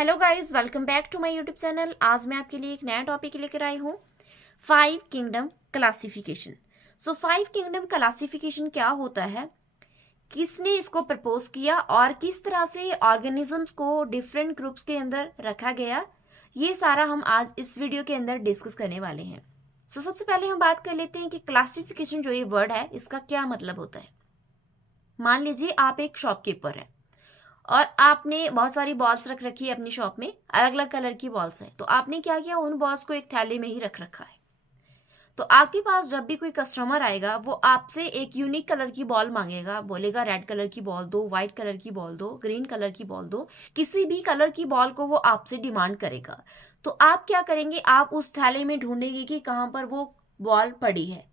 Hello guys, welcome back to my YouTube channel. आज मैं आपके लिए एक नया टॉपिक लेकर आई हूँ, 5 किंगडम क्लासिफिकेशन। सो 5 किंगडम क्लासिफिकेशन क्या होता है, किसने इसको प्रपोज किया और किस तरह से ऑर्गेनिजम्स को डिफरेंट ग्रुप्स के अंदर रखा गया, ये सारा हम आज इस वीडियो के अंदर डिस्कस करने वाले हैं। सो सबसे पहले हम बात कर लेते हैं कि क्लासिफिकेशन जो ये वर्ड है इसका क्या मतलब होता है। मान लीजिए आप एक शॉपकीपर है और आपने बहुत सारी बॉल्स रख रखी है अपनी शॉप में, अलग अलग कलर की बॉल्स हैं। तो आपने क्या किया, उन बॉल्स को एक थैले में ही रख रखा है। तो आपके पास जब भी कोई कस्टमर आएगा वो आपसे एक यूनिक कलर की बॉल मांगेगा, बोलेगा रेड कलर की बॉल दो, व्हाइट कलर की बॉल दो, ग्रीन कलर की बॉल दो, किसी भी कलर की बॉल को वो आपसे डिमांड करेगा। तो आप क्या करेंगे, आप उस थैले में ढूंढेंगे कि कहाँ पर वो बॉल पड़ी है।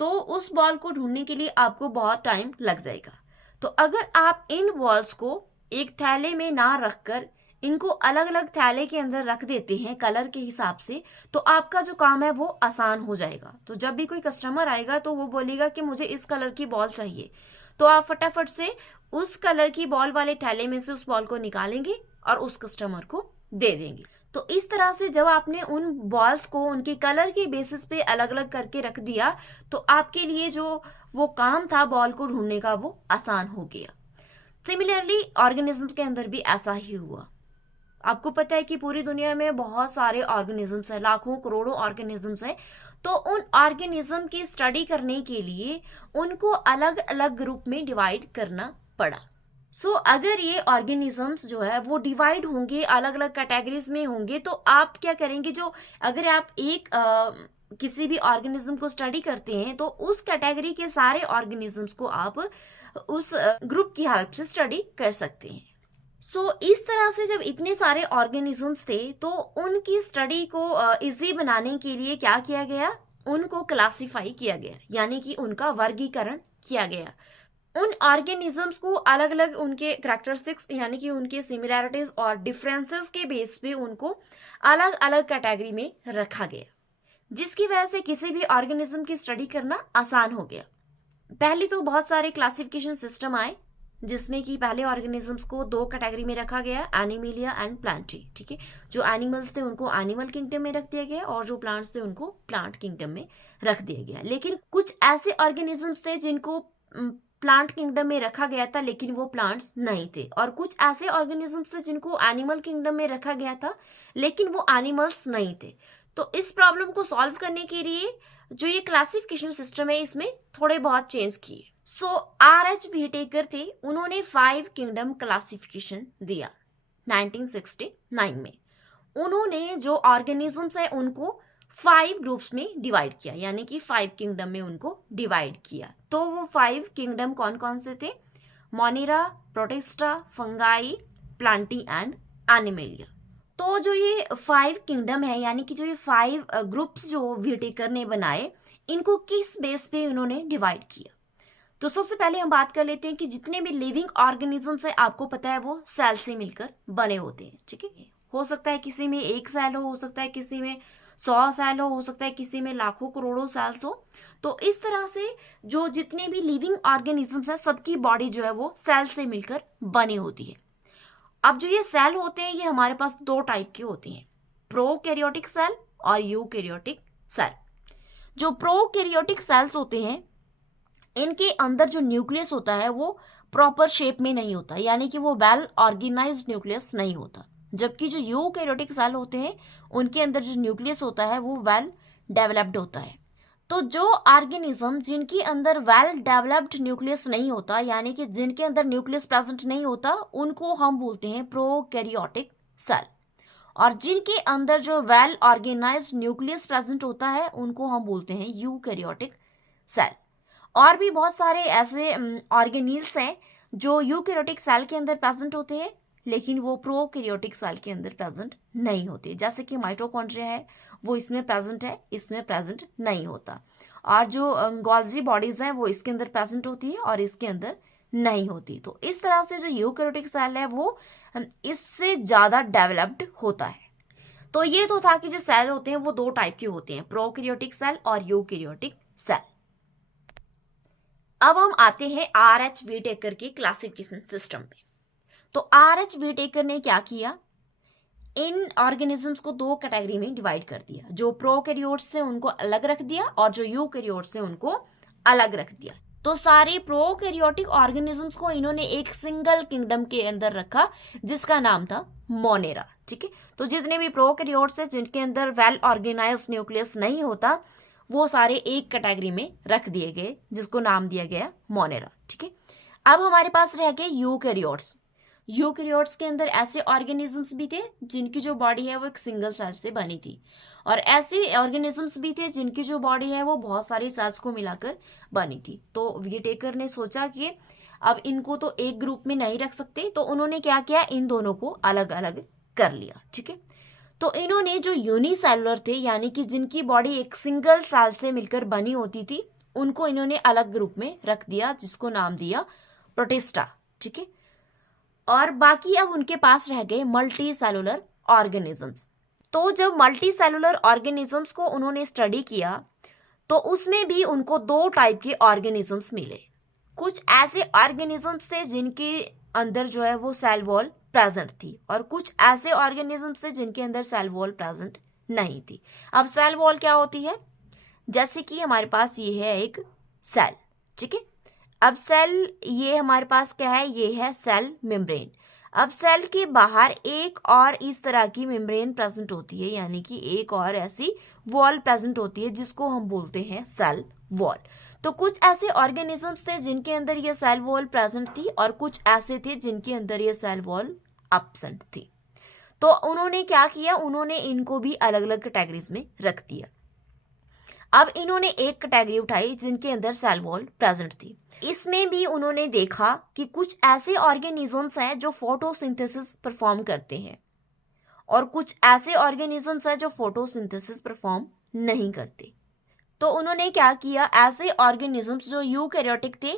तो उस बॉल को ढूंढने के लिए आपको बहुत टाइम लग जाएगा। तो अगर आप इन बॉल्स को एक थैले में ना रखकर इनको अलग अलग थैले के अंदर रख देते हैं कलर के हिसाब से, तो आपका जो काम है वो आसान हो जाएगा। तो जब भी कोई कस्टमर आएगा तो वो बोलेगा कि मुझे इस कलर की बॉल चाहिए, तो आप फटाफट से उस कलर की बॉल वाले थैले में से उस बॉल को निकालेंगे और उस कस्टमर को दे देंगे। तो इस तरह से जब आपने उन बॉल्स को उनके कलर के बेसिस पे अलग अलग करके रख दिया, तो आपके लिए जो वो काम था बॉल को ढूंढने का वो आसान हो गया। सिमिलरली ऑर्गेनिजम्स के अंदर भी ऐसा ही हुआ। आपको पता है कि पूरी दुनिया में बहुत सारे ऑर्गेनिजम्स हैं, लाखों करोड़ों ऑर्गेनिजम्स हैं। तो उन ऑर्गेनिज्म की स्टडी करने के लिए उनको अलग अलग ग्रुप में डिवाइड करना पड़ा। अगर ये ऑर्गेनिजम्स जो है वो डिवाइड होंगे, अलग अलग कैटेगरीज में होंगे, तो आप क्या करेंगे, जो अगर आप एक किसी भी ऑर्गेनिज्म को स्टडी करते हैं तो उस कैटेगरी के सारे ऑर्गेनिजम्स को आप उस ग्रुप की हेल्प से स्टडी कर सकते हैं। इस तरह से जब इतने सारे ऑर्गेनिजम्स थे तो उनकी स्टडी को इजी बनाने के लिए क्या किया गया, उनको क्लासिफाई किया गया, यानी कि उनका वर्गीकरण किया गया। उन ऑर्गेनिजम्स को अलग अलग उनके करैक्टरिस्टिक्स यानी कि उनके सिमिलैरिटीज और डिफरेंसेस के बेस पे उनको अलग अलग कैटेगरी में रखा गया, जिसकी वजह से किसी भी ऑर्गेनिज्म की स्टडी करना आसान हो गया। पहले तो बहुत सारे क्लासिफिकेशन सिस्टम आए, जिसमें कि पहले ऑर्गेनिजम्स को 2 कैटेगरी में रखा गया, एनिमेलिया एंड प्लांटी। ठीक है, जो एनिमल्स थे उनको एनिमल किंगडम में रख दिया गया और जो प्लांट्स थे उनको प्लांट किंगडम में रख दिया गया। लेकिन कुछ ऐसे ऑर्गेनिजम्स थे जिनको प्लांट किंगडम में रखा गया था लेकिन वो प्लांट्स नहीं थे, और कुछ ऐसे ऑर्गेनिजम्स थे जिनको एनिमल किंगडम में रखा गया था लेकिन वो एनिमल्स नहीं थे। तो इस प्रॉब्लम को सॉल्व करने के लिए जो ये क्लासिफिकेशन सिस्टम है इसमें थोड़े बहुत चेंज किए। R.H. व्हिटेकर थे, उन्होंने 5 किंगडम क्लासिफिकेशन दिया 1969 में। उन्होंने जो ऑर्गेनिजम्स है उनको 5 ग्रुप्स में डिवाइड किया, यानी कि 5 किंगडम में उनको डिवाइड किया। तो वो 5 किंगडम कौन कौन से थे, Monera, protista, fungi, Plantae and animalia. तो जो ये 5 किंगडम है, यानी कि जो ये 5 ग्रुप्स जो व्हिटेकर ने बनाए, इनको किस बेस पे उन्होंने डिवाइड किया। तो सबसे पहले हम बात कर लेते हैं कि जितने भी लिविंग ऑर्गेनिजम्स है, आपको पता है वो सेल से मिलकर बने होते हैं। ठीक है, हो सकता है किसी में 1 सेल हो सकता है किसी में 100 सेल हो सकता है किसी में लाखों करोड़ों सेल्स हो। तो इस तरह से जो जितने भी लिविंग ऑर्गेनिजम्स है सबकी बॉडी जो है वो सेल से मिलकर बनी होती है। अब जो ये सेल होते हैं ये हमारे पास 2 टाइप के होते हैं, प्रोकैरियोटिक सेल और यूकैरियोटिक सेल। जो प्रोकैरियोटिक सेल्स होते हैं इनके अंदर जो न्यूक्लियस होता है वो प्रॉपर शेप में नहीं होता, यानी कि वो वेल ऑर्गेनाइज्ड न्यूक्लियस नहीं होता। जबकि जो यूकैरियोटिक सेल होते हैं उनके अंदर जो न्यूक्लियस होता है वो वेल डेवलप्ड होता है। तो जो ऑर्गेनिज्म जिनके अंदर वेल डेवलप्ड न्यूक्लियस नहीं होता, यानी कि जिनके अंदर न्यूक्लियस प्रेजेंट नहीं होता, उनको हम बोलते हैं प्रोकैरियोटिक सेल। और जिनके अंदर जो वेल ऑर्गेनाइज्ड न्यूक्लियस प्रेजेंट होता है उनको हम बोलते हैं यूकैरियोटिक सेल। और भी बहुत सारे ऐसे ऑर्गेनील्स हैं जो यूकैरियोटिक सेल के अंदर प्रेजेंट होते हैं लेकिन वो प्रोकैरियोटिक सेल के अंदर प्रेजेंट नहीं होते, जैसे कि माइटोकॉन्ड्रिया है वो इसमें प्रेजेंट है, इसमें प्रेजेंट नहीं होता। और जो गोल्जी बॉडीज हैं वो इसके अंदर प्रेजेंट होती है और इसके अंदर नहीं होती। तो इस तरह से जो यूकैरियोटिक सेल है वो इससे ज़्यादा डेवलप्ड होता है। तो ये तो था कि जो सेल होते हैं वो 2 टाइप के होते हैं, प्रोकैरियोटिक सेल और यूकैरियोटिक सेल। अब हम आते हैं R.H. व्हिटेकर के क्लासिफिकेशन सिस्टम पे। तो R.H. व्हिटेकर ने क्या किया, इन ऑर्गेनिजम्स को दो कैटेगरी में डिवाइड कर दिया, जो प्रोकैरियोट्स से उनको अलग रख दिया और जो यूकैरियोट्स से उनको अलग रख दिया। तो सारे प्रोकैरियोटिक ऑर्गेनिजम्स को इन्होंने एक सिंगल किंगडम के अंदर रखा जिसका नाम था मोनेरा। ठीक है, तो जितने भी प्रोकैरियोट्स है जिनके अंदर वेल ऑर्गेनाइज्ड न्यूक्लियस नहीं होता वो सारे एक कैटेगरी में रख दिए गए जिसको नाम दिया गया मोनेरा। ठीक है, अब हमारे पास रह गए यूकैरियोट्स। यूकैरियोट्स के अंदर ऐसे ऑर्गेनिजम्स भी थे जिनकी जो बॉडी है वो एक सिंगल सेल से बनी थी, और ऐसे ऑर्गेनिजम्स भी थे जिनकी जो बॉडी है वो बहुत सारी सेल्स को मिलाकर बनी थी। तो व्हीटेकर ने सोचा कि अब इनको तो एक ग्रुप में नहीं रख सकते, तो उन्होंने क्या किया, इन दोनों को अलग अलग कर लिया। ठीक है, तो इन्होंने जो यूनिसेलुलर थे यानी कि जिनकी बॉडी एक सिंगल सेल से मिलकर बनी होती थी उनको इन्होंने अलग ग्रुप में रख दिया जिसको नाम दिया प्रोटिस्टा। ठीक है, और बाकी अब उनके पास रह गए मल्टी सेलुलर ऑर्गेनिजम्स। तो जब मल्टी सेलुलर ऑर्गेनिजम्स को उन्होंने स्टडी किया तो उसमें भी उनको दो टाइप के ऑर्गेनिजम्स मिले। कुछ ऐसे ऑर्गेनिजम्स थे जिनके अंदर जो है वो सेल वॉल प्रेजेंट थी, और कुछ ऐसे ऑर्गेनिजम्स थे जिनके अंदर सेल वॉल प्रेजेंट नहीं थी। अब सेल वॉल क्या होती है, जैसे कि हमारे पास ये है एक सेल। ठीक है, अब सेल ये हमारे पास क्या है, ये है सेल मेम्ब्रेन। अब सेल के बाहर एक और इस तरह की मेम्ब्रेन प्रेजेंट होती है, यानी कि एक और ऐसी वॉल प्रेजेंट होती है जिसको हम बोलते हैं सेल वॉल। तो कुछ ऐसे ऑर्गेनिजम्स थे जिनके अंदर ये सेल वॉल प्रेजेंट थी और कुछ ऐसे थे जिनके अंदर ये सेल वॉल एब्सेंट थी। तो उन्होंने क्या किया, उन्होंने इनको भी अलग अलग कैटेगरीज में रख दिया। अब इन्होंने एक कैटेगरी उठाई जिनके अंदर सेल वॉल प्रेजेंट थी। इसमें भी उन्होंने देखा कि कुछ ऐसे ऑर्गेनिजम्स हैं जो फोटोसिंथेसिस परफॉर्म करते हैं और कुछ ऐसे ऑर्गेनिजम्स हैं जो फोटोसिंथेसिस परफॉर्म नहीं करते। तो उन्होंने क्या किया, ऐसे ऑर्गेनिजम्स जो यूकैरियोटिक थे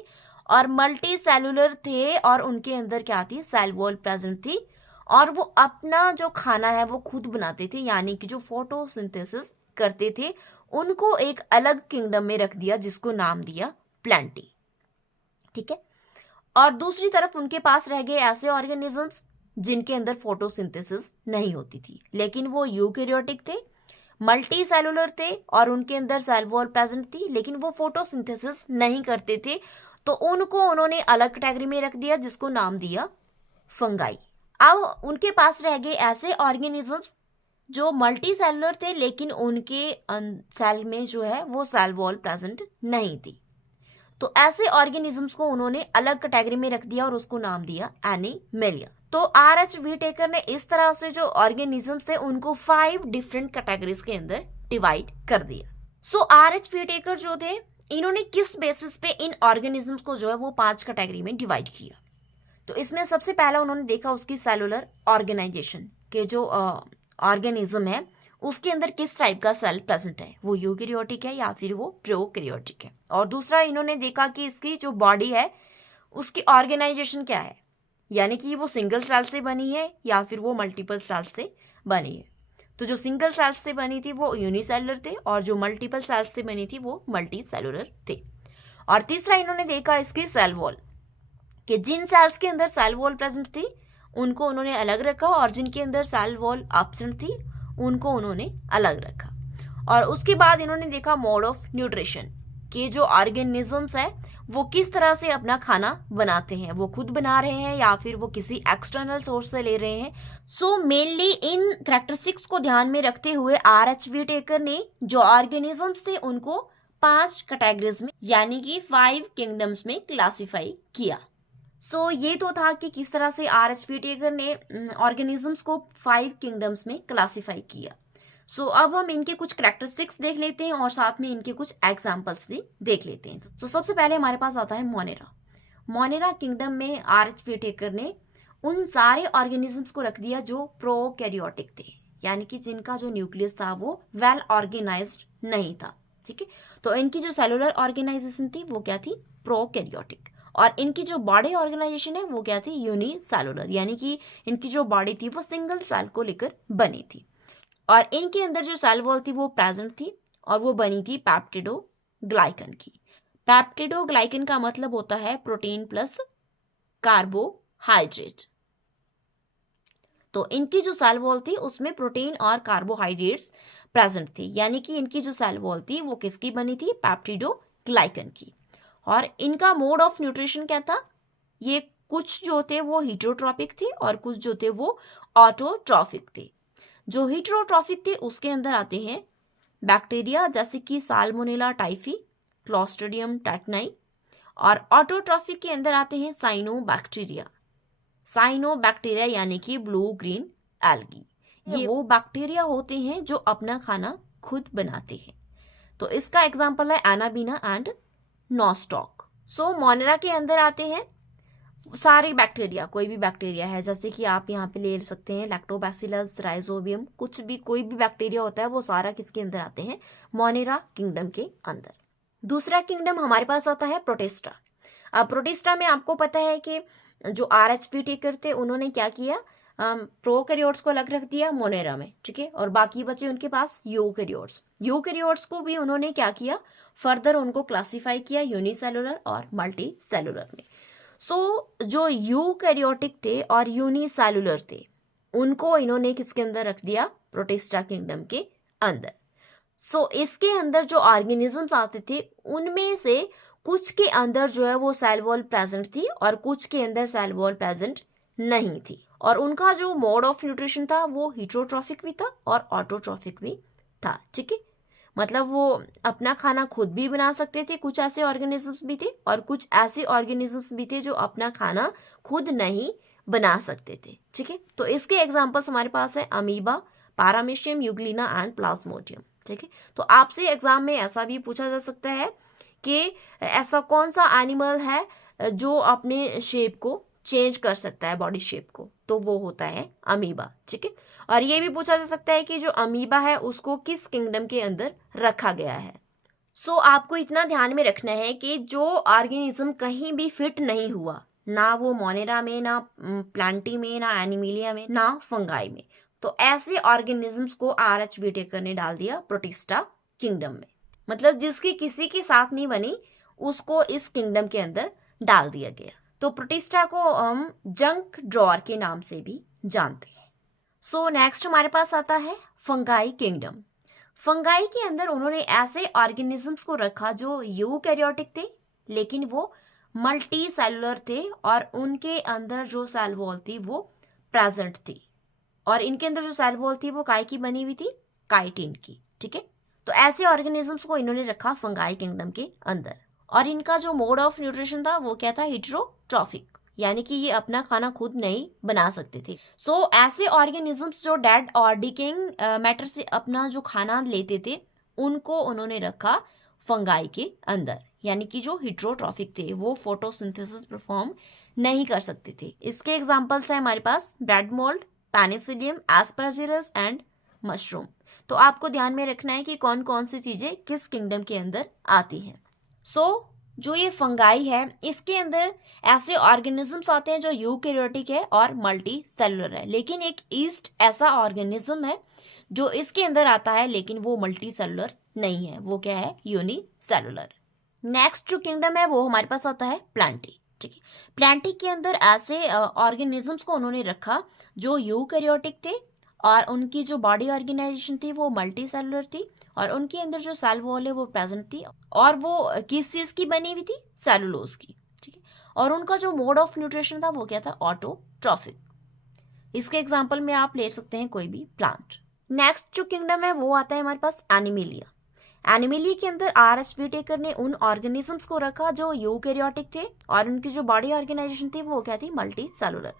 और मल्टी सेलुलर थे और उनके अंदर क्या थी, सेल वॉल प्रेजेंट थी, और वो अपना जो खाना है वो खुद बनाते थे, यानी कि जो फोटोसिंथेसिस करते थे, उनको एक अलग किंगडम में रख दिया जिसको नाम दिया प्लांटी। ठीक है, और दूसरी तरफ उनके पास रह गए ऐसे ऑर्गेनिजम्स जिनके अंदर फोटोसिंथेसिस नहीं होती थी, लेकिन वो यूकैरियोटिक थे, मल्टी सेलुलर थे और उनके अंदर सेल वॉल प्रेजेंट थी, लेकिन वो फोटोसिंथेसिस नहीं करते थे। तो उनको उन्होंने अलग कैटेगरी में रख दिया जिसको नाम दिया फंगाई। अब उनके पास रह गए ऐसे ऑर्गेनिजम्स जो मल्टी सेलुलर थे लेकिन उनके सेल में जो है वो सेल वॉल प्रेजेंट नहीं थी। तो ऐसे ऑर्गेनिजम्स को उन्होंने अलग कैटेगरी में रख दिया और उसको नाम दिया एनिमेलिया। तो आर.एच. व्हीटेकर ने इस तरह से जो ऑर्गेनिजम्स थे उनको 5 डिफरेंट कैटेगरीज के अंदर डिवाइड कर दिया। सो आर.एच. व्हीटेकर जो थे इन्होंने किस बेसिस पे इन ऑर्गेनिजम्स को जो है वो 5 कैटेगरी में डिवाइड किया। तो इसमें सबसे पहला उन्होंने देखा उसकी सेलुलर ऑर्गेनाइजेशन के जो ऑर्गेनिज्म है उसके अंदर किस टाइप का सेल प्रेजेंट है, वो यूकैरियोटिक है या फिर वो प्रोकैरियोटिक है। और दूसरा इन्होंने देखा कि इसकी जो बॉडी है उसकी ऑर्गेनाइजेशन क्या है, यानी कि वो सिंगल सेल से बनी है या फिर वो मल्टीपल सेल से बनी है। तो जो सिंगल सेल्स से बनी थी वो यूनिसेलुलर थे और जो मल्टीपल सेल्स से बनी थी वो मल्टी सेलुलर थे। और तीसरा इन्होंने देखा इसकी सेल वॉल, कि जिन सेल्स के अंदर सेल वॉल प्रेजेंट थी उनको उन्होंने अलग रखा और जिनके अंदर सेल वॉल एब्सेंट थी उनको उन्होंने अलग रखा। और उसके बाद इन्होंने देखा मोड ऑफ न्यूट्रिशन, कि जो ऑर्गेनिजम्स है वो किस तरह से अपना खाना बनाते हैं, वो खुद बना रहे हैं या फिर वो किसी एक्सटर्नल सोर्स से ले रहे हैं। सो मेनली इन कैरेक्टरिस्टिक्स को ध्यान में रखते हुए आर.एच. व्हीटेकर ने जो ऑर्गेनिजम्स थे उनको 5 कैटेगरीज में यानी कि 5 किंगडम्स में क्लासिफाई किया। सो ये तो था कि किस तरह से आर.एच. व्हीटेकर ने ऑर्गेनिजम्स को 5 किंगडम्स में क्लासिफाई किया। सो अब हम इनके कुछ कैरेक्टरिस्टिक्स देख लेते हैं और साथ में इनके कुछ एग्जाम्पल्स भी देख लेते हैं। सो सबसे पहले हमारे पास आता है मोनेरा। मोनेरा किंगडम में आर.एच. व्हीटेकर ने उन सारे ऑर्गेनिजम्स को रख दिया जो प्रोकैरियोटिक थे, यानी कि जिनका जो न्यूक्लियस था वो वेल ऑर्गेनाइज्ड नहीं था। ठीक है, तो इनकी जो सेलुलर ऑर्गेनाइजेशन थी वो क्या थी, प्रोकैरियोटिक, और इनकी जो बॉडी ऑर्गेनाइजेशन है वो क्या थी, यूनिसेलुलर, यानी कि इनकी जो बॉडी थी वो सिंगल सेल को लेकर बनी थी। और इनके अंदर जो सेल वॉल थी वो प्रेजेंट थी और वो बनी थी पेप्टिडोग्लाइकन की। पेप्टिडोग्लाइकन का मतलब होता है प्रोटीन प्लस कार्बोहाइड्रेट। तो इनकी जो सेल वॉल थी उसमें प्रोटीन और कार्बोहाइड्रेट्स प्रेजेंट थी, यानी कि इनकी जो सेल वॉल थी वो किसकी बनी थी, पेप्टिडोग्लाइकन की। और इनका मोड ऑफ न्यूट्रिशन क्या था, ये कुछ जो थे वो हीटरोट्रॉपिक थे और कुछ जो थे वो ऑटोट्रॉफिक थे। जो हीटरोट्रॉफिक थे उसके अंदर आते हैं बैक्टीरिया जैसे कि साल्मोनेला टाइफी, क्लोस्ट्रिडियम टेटनाई, और ऑटोट्रॉफिक के अंदर आते हैं साइनोबैक्टीरिया। साइनोबैक्टीरिया यानी कि ब्लू ग्रीन एल्गी, ये वो बैक्टीरिया होते हैं जो अपना खाना खुद बनाते हैं। तो इसका एग्जांपल है anabaena and nostoc. So Monera के अंदर आते हैं सारे बैक्टीरिया, कोई भी बैक्टीरिया है, जैसे कि आप यहाँ पे ले सकते हैं लैक्टोबैसिलस, राइजोबियम, कुछ भी कोई भी बैक्टीरिया होता है वो सारा किसके अंदर आते हैं, मोनेरा किंगडम के अंदर। दूसरा किंगडम हमारे पास आता है प्रोटिस्टा। अब प्रोटिस्टा में आपको पता है कि जो RH टेकर थे उन्होंने क्या किया, प्रोकैरियोट्स को अलग रख दिया मोनेरा में, ठीक है, और बाकी बचे उनके पास यूकैरियोट्स। यूकैरियोट्स को भी उन्होंने क्या किया, फर्दर उनको क्लासिफाई किया यूनिसेलुलर और मल्टी सेलुलर में। सो जो यूकैरियोटिक थे और यूनिसेलुलर थे उनको इन्होंने किसके अंदर रख दिया, प्रोटिस्टा किंगडम के अंदर। सो इसके अंदर जो ऑर्गेनिजम्स आते थे उनमें से कुछ के अंदर जो है वो सेल वॉल प्रेजेंट थी और कुछ के अंदर सेल वॉल प्रेजेंट नहीं थी, और उनका जो मोड ऑफ न्यूट्रिशन था वो हीटरोट्रॉफिक भी था और ऑटोट्रॉफिक भी था, ठीक है। मतलब वो अपना खाना खुद भी बना सकते थे, कुछ ऐसे ऑर्गेनिजम्स भी थे, और कुछ ऐसे ऑर्गेनिजम्स भी थे जो अपना खाना खुद नहीं बना सकते थे, ठीक है। तो इसके एग्जाम्पल्स हमारे पास है amoeba, paramecium, Euglena and Plasmodium, ठीक है। तो आपसे एग्जाम में ऐसा भी पूछा जा सकता है कि ऐसा कौन सा एनिमल है जो अपने शेप को चेंज कर सकता है, बॉडी शेप को, तो वो होता है अमीबा, ठीक है। और ये भी पूछा जा सकता है कि जो अमीबा है उसको किस किंगडम के अंदर रखा गया है। सो आपको इतना ध्यान में रखना है कि जो ऑर्गेनिज्म कहीं भी फिट नहीं हुआ, ना वो मोनेरा में, ना प्लांटी में, ना एनिमिलिया में, ना फंगाई में, तो ऐसे ऑर्गेनिजम्स को RH व्हिटेकर ने डाल दिया प्रोटिस्टा किंगडम में। मतलब जिसकी किसी के साथ नहीं बनी उसको इस किंगडम के अंदर डाल दिया गया। तो प्रोटिस्टा को हम जंक ड्रॉअर के नाम से भी जानते हैं। सो नेक्स्ट हमारे पास आता है फंगाई किंगडम। फंगाई के अंदर उन्होंने ऐसे ऑर्गेनिजम्स को रखा जो यूकैरियोटिक थे लेकिन वो मल्टी सेलुलर थे, और उनके अंदर जो सेल वॉल थी वो प्रेजेंट थी, और इनके अंदर जो सेल वॉल थी वो काय की बनी हुई थी, काइटिन की, ठीक है। तो ऐसे ऑर्गेनिजम्स को इन्होंने रखा फंगाई किंगडम के अंदर, और इनका जो मोड ऑफ न्यूट्रिशन था वो क्या था, हीटरोट्रॉफिक, यानी कि ये अपना खाना खुद नहीं बना सकते थे। सो ऐसे ऑर्गेनिजम्स जो डेड और डिकेइंग मैटर से अपना जो खाना लेते थे उनको उन्होंने रखा फंगाई के अंदर, यानी कि जो हीटरोट्रॉफिक थे वो फोटोसिंथेसिस परफॉर्म नहीं कर सकते थे। इसके एग्जांपल्स हैं हमारे पास bread mould, penicillium, aspergillus and mushroom. तो आपको ध्यान में रखना है कि कौन कौन सी चीजें किस किंगडम के अंदर आती हैं। सो जो ये फंगाई है इसके अंदर ऐसे ऑर्गेनिजम्स आते हैं जो यूकैरियोटिक है और मल्टी सेलुलर है, लेकिन एक ईस्ट ऐसा ऑर्गेनिज्म है जो इसके अंदर आता है लेकिन वो मल्टी सेलुलर नहीं है, वो क्या है, यूनिसेलुलर। नेक्स्ट जो किंगडम है वो हमारे पास आता है प्लांटी, ठीक है। प्लांटी के अंदर ऐसे ऑर्गेनिजम्स को उन्होंने रखा जो यूकैरियोटिक थे और उनकी जो बॉडी ऑर्गेनाइजेशन थी वो मल्टी सेलुलर थी, और उनके अंदर जो सेल वॉल है वो प्रेजेंट थी, और वो किस चीज की बनी हुई थी, सेलुलोज की, ठीक है। और उनका जो मोड ऑफ न्यूट्रिशन था वो क्या था, ऑटोट्रॉफिक। इसके एग्जांपल में आप ले सकते हैं कोई भी प्लांट। नेक्स्ट जो किंगडम है वो आता है हमारे पास एनिमिलिया। एनिमिलिया के अंदर RH व्हिटेकर ने उन ऑर्गेनिजम्स को रखा जो यूकैरियोटिक थे और उनकी जो बॉडी ऑर्गेनाइजेशन थी वो क्या थी, मल्टी सेलुलर,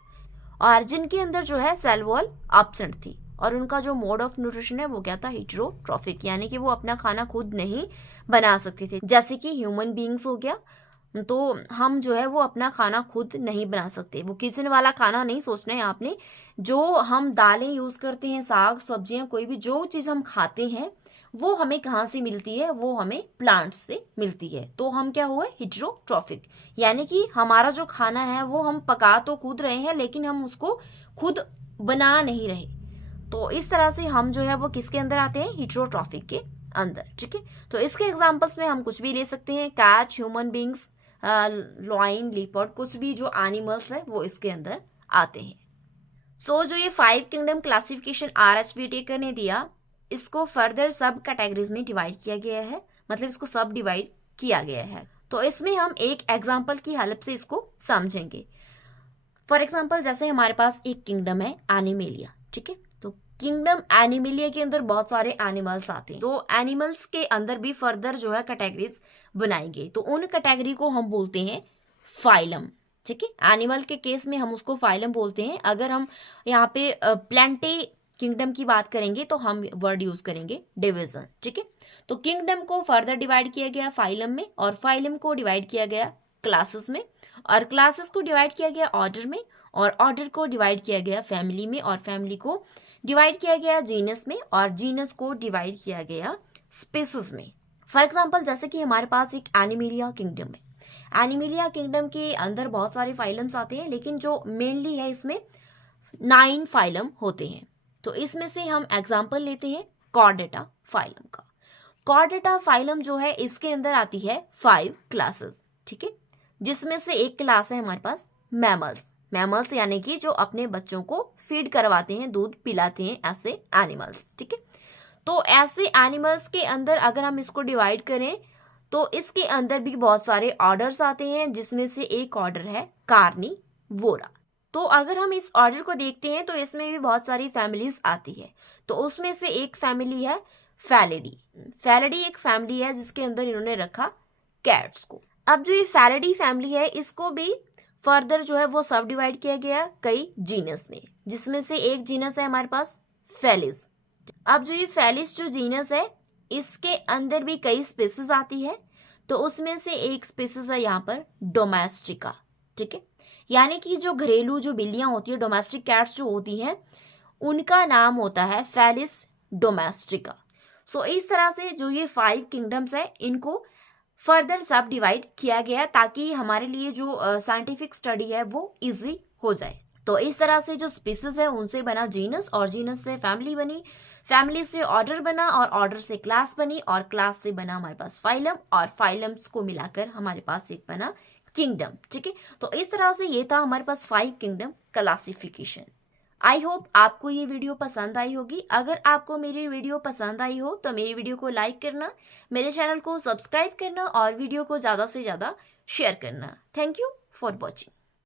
और जिनके अंदर जो है सेल वॉल एब्सेंट थी, और उनका जो मोड ऑफ न्यूट्रिशन है वो क्या था, हीटरोट्रॉफिक, यानी कि वो अपना खाना खुद नहीं बना सकते थे। जैसे कि ह्यूमन बीइंग्स हो गया, तो हम जो है वो अपना खाना खुद नहीं बना सकते। वो किचन वाला खाना नहीं सोचना है आपने, जो हम दालें यूज करते हैं, साग सब्जियां, कोई भी जो चीज हम खाते हैं वो हमें कहाँ से मिलती है, वो हमें प्लांट्स से मिलती है। तो हम क्या हुए, हीटरोट्रॉफिक, यानी कि हमारा जो खाना है वो हम पका तो खुद रहे हैं लेकिन हम उसको खुद बना नहीं रहे। तो इस तरह से हम जो है वो किसके अंदर आते हैं, हीटरोट्रॉफिक के अंदर, ठीक है। तो इसके एग्जांपल्स में हम कुछ भी ले सकते हैं, cat, human beings, lion, leopard, कुछ भी जो एनिमल्स है वो इसके अंदर आते हैं। सो जो ये 5 किंगडम क्लासिफिकेशन RS व्हिटेकर ने दिया, इसको फर्दर सब कैटेगरीज में डिवाइड किया गया है, मतलब इसको सब डिवाइड किया गया है। तो इसमें हम एक एग्जाम्पल की हेल्प से इसको समझेंगे। फॉर एग्जाम्पल जैसे हमारे पास एक किंगडम है एनिमेलिया, ठीक है। तो किंगडम एनिमेलिया के अंदर बहुत सारे एनिमल्स आते हैं, तो एनिमल्स के अंदर भी फर्दर जो है कैटेगरीज बनाई गई, तो उन कैटेगरी को हम बोलते हैं फाइलम, ठीक है। एनिमल के केस में हम उसको फाइलम बोलते हैं। अगर हम यहाँ पे प्लेंटे किंगडम की बात करेंगे तो हम वर्ड यूज करेंगे डिवीजन, ठीक है। तो किंगडम को फर्दर डिवाइड किया गया फाइलम में, और फाइलम को डिवाइड किया गया क्लासेस में, और क्लासेस को डिवाइड किया गया ऑर्डर में, और ऑर्डर को डिवाइड किया गया फैमिली में, और फैमिली को डिवाइड किया गया जीनस में, और जीनस को डिवाइड किया गया स्पीसीज में। फॉर एग्जाम्पल जैसे कि हमारे पास एक एनिमेलिया किंगडम है। एनिमेलिया किंगडम के अंदर बहुत सारे फाइलम्स आते हैं, लेकिन जो मेनली है इसमें 9 फाइलम होते हैं। तो इसमें से हम एग्जाम्पल लेते हैं कॉर्डेटा फाइलम का। कॉर्डेटा फाइलम जो है इसके अंदर आती है 5 क्लासेस, ठीक है, जिसमें से एक क्लास है हमारे पास मैमल्स। मैमल्स यानी कि जो अपने बच्चों को फीड करवाते हैं, दूध पिलाते हैं, ऐसे एनिमल्स, ठीक है। तो ऐसे एनिमल्स के अंदर अगर हम इसको डिवाइड करें तो इसके अंदर भी बहुत सारे ऑर्डर्स आते हैं, जिसमें से एक ऑर्डर है कार्निवोरा। तो अगर हम इस ऑर्डर को देखते हैं तो इसमें भी बहुत सारी फैमिलीज आती है। तो उसमें से एक फैमिली है फैलिडी। फैलिडी एक फैमिली है जिसके अंदर इन्होंने रखा कैट्स को। अब जो ये फैलिडी फैमिली है इसको भी फर्दर जो है वो सब डिवाइड किया गया कई जीनस में, जिसमें से एक जीनस है हमारे पास फेलिस। अब जो ये फेलिस जो जीनस है इसके अंदर भी कई स्पीसीज आती है, तो उसमें से एक स्पीसीज है यहाँ पर डोमेस्टिका, ठीक है। यानी कि जो घरेलू जो बिल्लियां होती है, डोमेस्टिक कैट्स जो होती हैं, उनका नाम होता है फेलिस डोमेस्टिका। सो इस तरह से जो ये 5 किंगडम्स है इनको फर्दर सब डिवाइड किया गया ताकि हमारे लिए जो साइंटिफिक स्टडी है वो इजी हो जाए। तो इस तरह से जो स्पीसीज है उनसे बना जीनस, और जीनस से फैमिली बनी, फैमिली से ऑर्डर बना, और ऑर्डर से क्लास बनी, और क्लास से बना हमारे पास फाइलम, और फाइलम्स को मिलाकर हमारे पास एक बना किंगडम, ठीक है। तो इस तरह से ये था हमारे पास 5 किंगडम क्लासिफिकेशन। आई होप आपको ये वीडियो पसंद आई होगी। अगर आपको मेरी वीडियो पसंद आई हो तो मेरी वीडियो को लाइक करना, मेरे चैनल को सब्सक्राइब करना, और वीडियो को ज़्यादा से ज़्यादा शेयर करना। Thank you for watching.